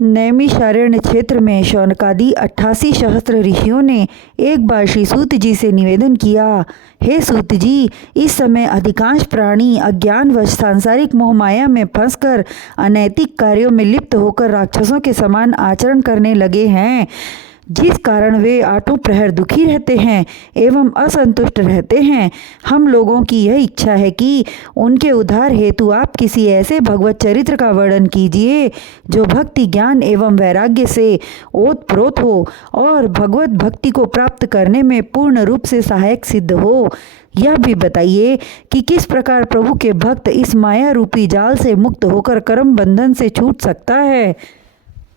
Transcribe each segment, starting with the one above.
नैमिषारण्य क्षेत्र में शौनकादि 88 सहस्त्र ऋषियों ने एक बार श्री सूत जी से निवेदन किया, हे सूत जी, इस समय अधिकांश प्राणी अज्ञानवश सांसारिक मोहमाया में फंसकर अनैतिक कार्यों में लिप्त होकर राक्षसों के समान आचरण करने लगे हैं, जिस कारण वे आठों प्रहर दुखी रहते हैं एवं असंतुष्ट रहते हैं। हम लोगों की यह इच्छा है कि उनके उद्धार हेतु आप किसी ऐसे भगवत चरित्र का वर्णन कीजिए जो भक्ति ज्ञान एवं वैराग्य से ओतप्रोत हो और भगवत भक्ति को प्राप्त करने में पूर्ण रूप से सहायक सिद्ध हो। यह भी बताइए कि किस प्रकार प्रभु के भक्त इस माया रूपी जाल से मुक्त होकर कर्म बंधन से छूट सकता है।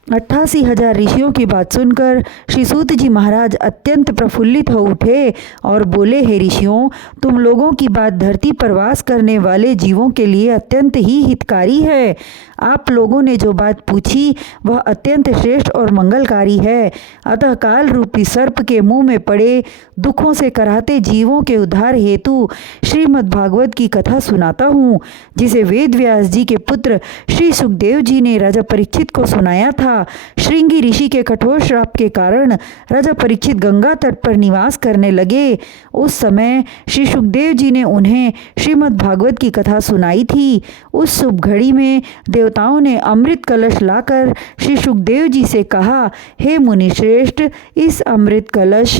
88,000 ऋषियों की बात सुनकर श्री सूत जी महाराज अत्यंत प्रफुल्लित हो उठे और बोले, हे ऋषियों, तुम लोगों की बात धरती पर वास करने वाले जीवों के लिए अत्यंत ही हितकारी है। आप लोगों ने जो बात पूछी वह अत्यंत श्रेष्ठ और मंगलकारी है। अतः काल रूपी सर्प के मुंह में पड़े दुखों से कराहते जीवों के उद्धार हेतु श्रीमद् भागवत की कथा सुनाता हूँ, जिसे वेद व्यास जी के पुत्र श्री सुखदेव जी ने राजा परीक्षित को सुनाया था। श्रृंगी ऋषि के कठोर श्राप के कारण राजा परीक्षित गंगा तट पर निवास करने लगे। उस समय श्री सुखदेव जी ने उन्हें श्रीमद् भागवत की कथा सुनाई थी। उस शुभ घड़ी में देवताओं ने अमृत कलश लाकर श्री सुखदेव जी से कहा, हे मुनि श्रेष्ठ, इस अमृत कलश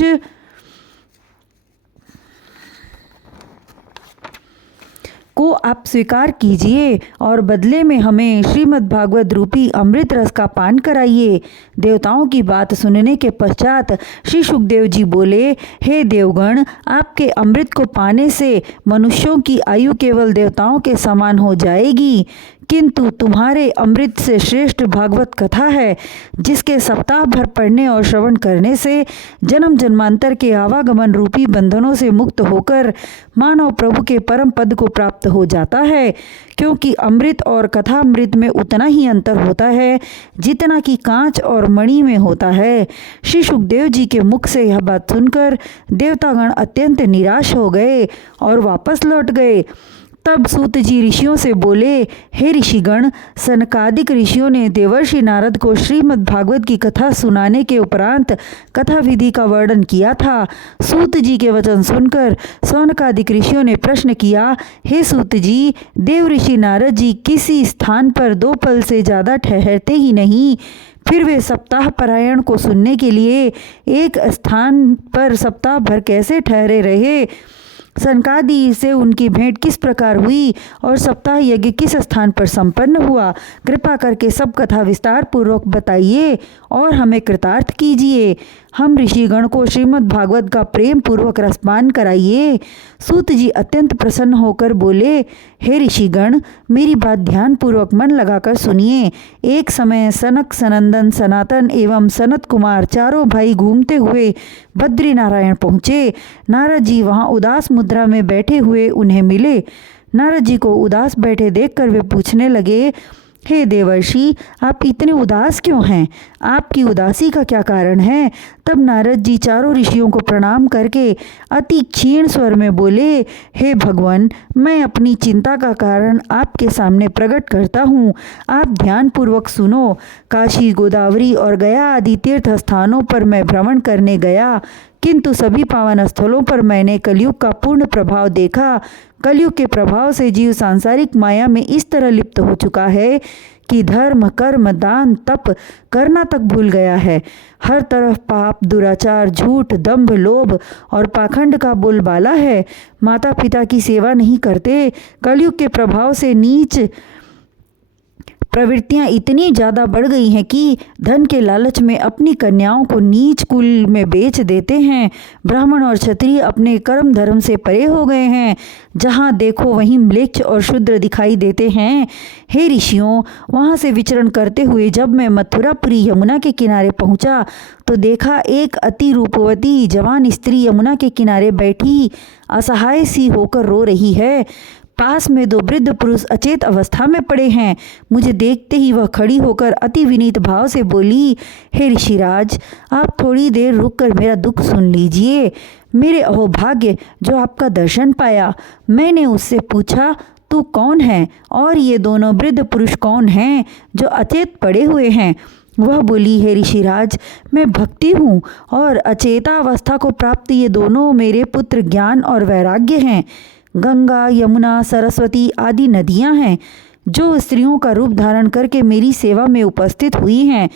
को आप स्वीकार कीजिए और बदले में हमें श्रीमद् भागवत रूपी अमृत रस का पान कराइए। देवताओं की बात सुनने के पश्चात श्री सुखदेव जी बोले, हे देवगण, आपके अमृत को पाने से मनुष्यों की आयु केवल देवताओं के समान हो जाएगी, किंतु तुम्हारे अमृत से श्रेष्ठ भागवत कथा है, जिसके सप्ताह भर पढ़ने और श्रवण करने से जन्म जन्मांतर के आवागमन रूपी बंधनों से मुक्त होकर मानव प्रभु के परम पद को प्राप्त हो जाता है। क्योंकि अमृत और कथा अमृत में उतना ही अंतर होता है जितना कि कांच और मणि में होता है। श्री सुखदेव जी के मुख से यह बात सुनकर देवतागण अत्यंत निराश हो गए और वापस लौट गए। तब सूत जी ऋषियों से बोले, हे ऋषिगण, सनकादिक ऋषियों ने देवर्षि नारद को श्रीमद् भागवत की कथा सुनाने के उपरांत कथा विधि का वर्णन किया था। सूत जी के वचन सुनकर सौनकादिक ऋषियों ने प्रश्न किया, हे सूत जी, देव ऋषि नारद जी किसी स्थान पर 2 पल से ज़्यादा ठहरते ही नहीं, फिर वे सप्ताह पारायण को सुनने के लिए एक स्थान पर सप्ताह भर कैसे ठहरे रहे? सनकादि से उनकी भेंट किस प्रकार हुई और सप्ताह यज्ञ किस स्थान पर संपन्न हुआ? कृपा करके सब कथा विस्तार पूर्वक बताइए और हमें कृतार्थ कीजिए। हम ऋषिगण को श्रीमद् भागवत का प्रेम पूर्वक रसपान कराइए। सूत जी अत्यंत प्रसन्न होकर बोले, हे ऋषिगण, मेरी बात ध्यान पूर्वक मन लगाकर सुनिए। एक समय सनक, सनंदन, सनातन एवं सनत कुमार चारों भाई घूमते हुए बद्री नारायण पहुँचे। नारद जी वहाँ उदास मुद्रा में बैठे हुए उन्हें मिले। नारद जी को उदास बैठे देखकर वे पूछने लगे, हे देवर्षि, आप इतने उदास क्यों हैं? आपकी उदासी का क्या कारण है? तब नारद जी चारों ऋषियों को प्रणाम करके अति क्षीण स्वर में बोले, हे भगवान, मैं अपनी चिंता का कारण आपके सामने प्रकट करता हूँ। आप ध्यानपूर्वक सुनो। काशी, गोदावरी और गया आदि तीर्थ स्थानों पर मैं भ्रमण करने गया, किंतु सभी पावन स्थलों पर मैंने कलयुग का पूर्ण प्रभाव देखा। कलयुग के प्रभाव से जीव सांसारिक माया में इस तरह लिप्त हो चुका है कि धर्म, कर्म, दान, तप करना तक भूल गया है। हर तरफ पाप, दुराचार, झूठ, दंभ, लोभ और पाखंड का बोलबाला है। माता पिता की सेवा नहीं करते। कलयुग के प्रभाव से नीच प्रवृत्तियां इतनी ज़्यादा बढ़ गई हैं कि धन के लालच में अपनी कन्याओं को नीच कुल में बेच देते हैं। ब्राह्मण और क्षत्रिय अपने कर्म धर्म से परे हो गए हैं। जहाँ देखो वहीं म्लेच्छ और शूद्र दिखाई देते हैं। हे ऋषियों, वहाँ से विचरण करते हुए जब मैं मथुरापुरी यमुना के किनारे पहुँचा तो देखा एक अति रूपवती जवान स्त्री यमुना के किनारे बैठी असहाय सी होकर रो रही है। पास में 2 वृद्ध पुरुष अचेत अवस्था में पड़े हैं। मुझे देखते ही वह खड़ी होकर अति विनीत भाव से बोली, हे ऋषिराज, आप थोड़ी देर रुककर मेरा दुख सुन लीजिए। मेरे अहोभाग्य जो आपका दर्शन पाया। मैंने उससे पूछा, तू कौन है और ये दोनों वृद्ध पुरुष कौन हैं जो अचेत पड़े हुए हैं? वह बोली, हे ऋषिराज, मैं भक्ति हूँ और अचेतावस्था को प्राप्त ये दोनों मेरे पुत्र ज्ञान और वैराग्य हैं। गंगा, यमुना, सरस्वती आदि नदियाँ हैं जो स्त्रियों का रूप धारण करके मेरी सेवा में उपस्थित हुई हैं।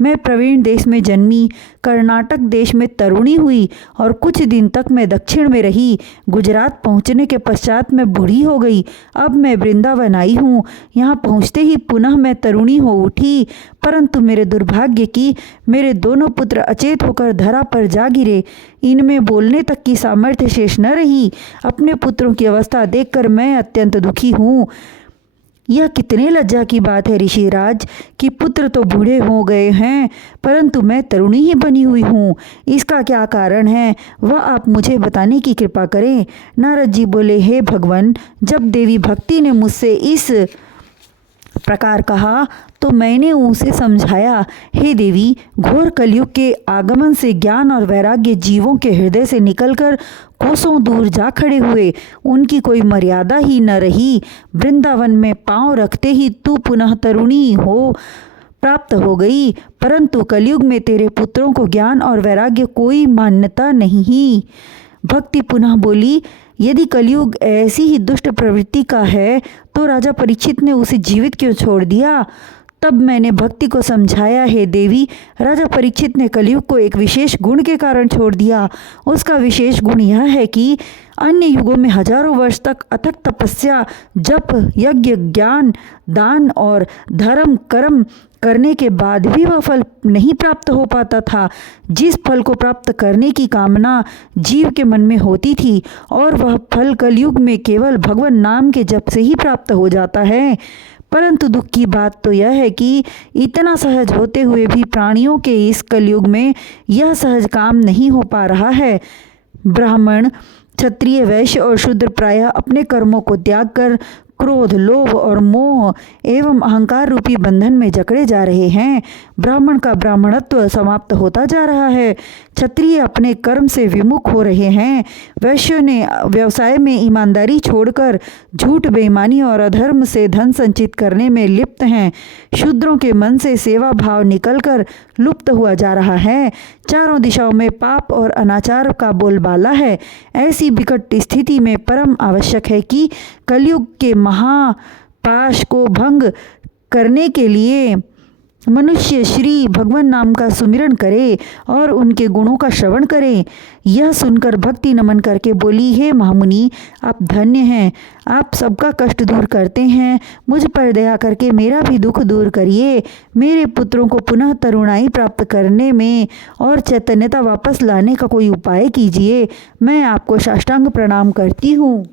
मैं प्रवीण देश में जन्मी, कर्नाटक देश में तरुणी हुई और कुछ दिन तक मैं दक्षिण में रही। गुजरात पहुंचने के पश्चात मैं बूढ़ी हो गई। अब मैं वृंदावन आई हूँ। यहाँ पहुँचते ही पुनः मैं तरुणी हो उठी, परंतु मेरे दुर्भाग्य की मेरे दोनों पुत्र अचेत होकर धरा पर जा गिरे। इनमें बोलने तक की सामर्थ्य शेष न रही। अपने पुत्रों की अवस्था देखकर मैं अत्यंत दुखी हूँ। यह कितने लज्जा की बात है ऋषिराज कि पुत्र तो बूढ़े हो गए हैं, परंतु मैं तरुणी ही बनी हुई हूँ। इसका क्या कारण है, वह आप मुझे बताने की कृपा करें। नारद जी बोले, हे भगवान, जब देवी भक्ति ने मुझसे इस प्रकार कहा तो मैंने उसे समझाया, हे देवी, घोर कलयुग के आगमन से ज्ञान और वैराग्य जीवों के हृदय से निकलकर कोसों दूर जा खड़े हुए। उनकी कोई मर्यादा ही न रही। वृंदावन में पांव रखते ही तू पुनः तरुणी हो प्राप्त हो गई, परंतु कलयुग में तेरे पुत्रों को ज्ञान और वैराग्य कोई मान्यता नहीं। भक्ति पुनः बोली, यदि कलयुग ऐसी ही दुष्ट प्रवृत्ति का है तो राजा परीक्षित ने उसे जीवित क्यों छोड़ दिया। तब मैंने भक्ति को समझाया, हे देवी, राजा परीक्षित ने कलयुग को एक विशेष गुण के कारण छोड़ दिया। उसका विशेष गुण यह है कि अन्य युगों में हजारों वर्ष तक अथक तपस्या, जप, यज्ञ, ज्ञान, दान और धर्म कर्म करने के बाद भी वह फल नहीं प्राप्त हो पाता था जिस फल को प्राप्त करने की कामना जीव के मन में होती थी, और वह फल कलयुग में केवल भगवान नाम के जप से ही प्राप्त हो जाता है। परंतु दुख की बात तो यह है कि इतना सहज होते हुए भी प्राणियों के इस कलयुग में यह सहज काम नहीं हो पा रहा है। ब्राह्मण, क्षत्रिय, वैश्य और शूद्र प्रायः अपने कर्मों को त्याग कर क्रोध, लोभ और मोह एवं अहंकार रूपी बंधन में जकड़े जा रहे हैं। ब्राह्मण का ब्राह्मणत्व समाप्त होता जा रहा है। क्षत्रिय अपने कर्म से विमुख हो रहे हैं। वैश्य ने व्यवसाय में ईमानदारी छोड़कर झूठ, बेईमानी और अधर्म से धन संचित करने में लिप्त हैं। शूद्रों के मन से सेवा भाव निकलकर लुप्त हुआ जा रहा है। चारों दिशाओं में पाप और अनाचार का बोलबाला है। ऐसी विकट स्थिति में परम आवश्यक है कि कलयुग के महापाश को भंग करने के लिए मनुष्य श्री भगवान नाम का सुमिरन करे और उनके गुणों का श्रवण करे। यह सुनकर भक्ति नमन करके बोली, हे महामुनि, आप धन्य हैं। आप सबका कष्ट दूर करते हैं। मुझ पर दया करके मेरा भी दुख दूर करिए। मेरे पुत्रों को पुनः तरुणाई प्राप्त करने में और चैतन्यता वापस लाने का कोई उपाय कीजिए। मैं आपको साष्टांग प्रणाम करती हूँ।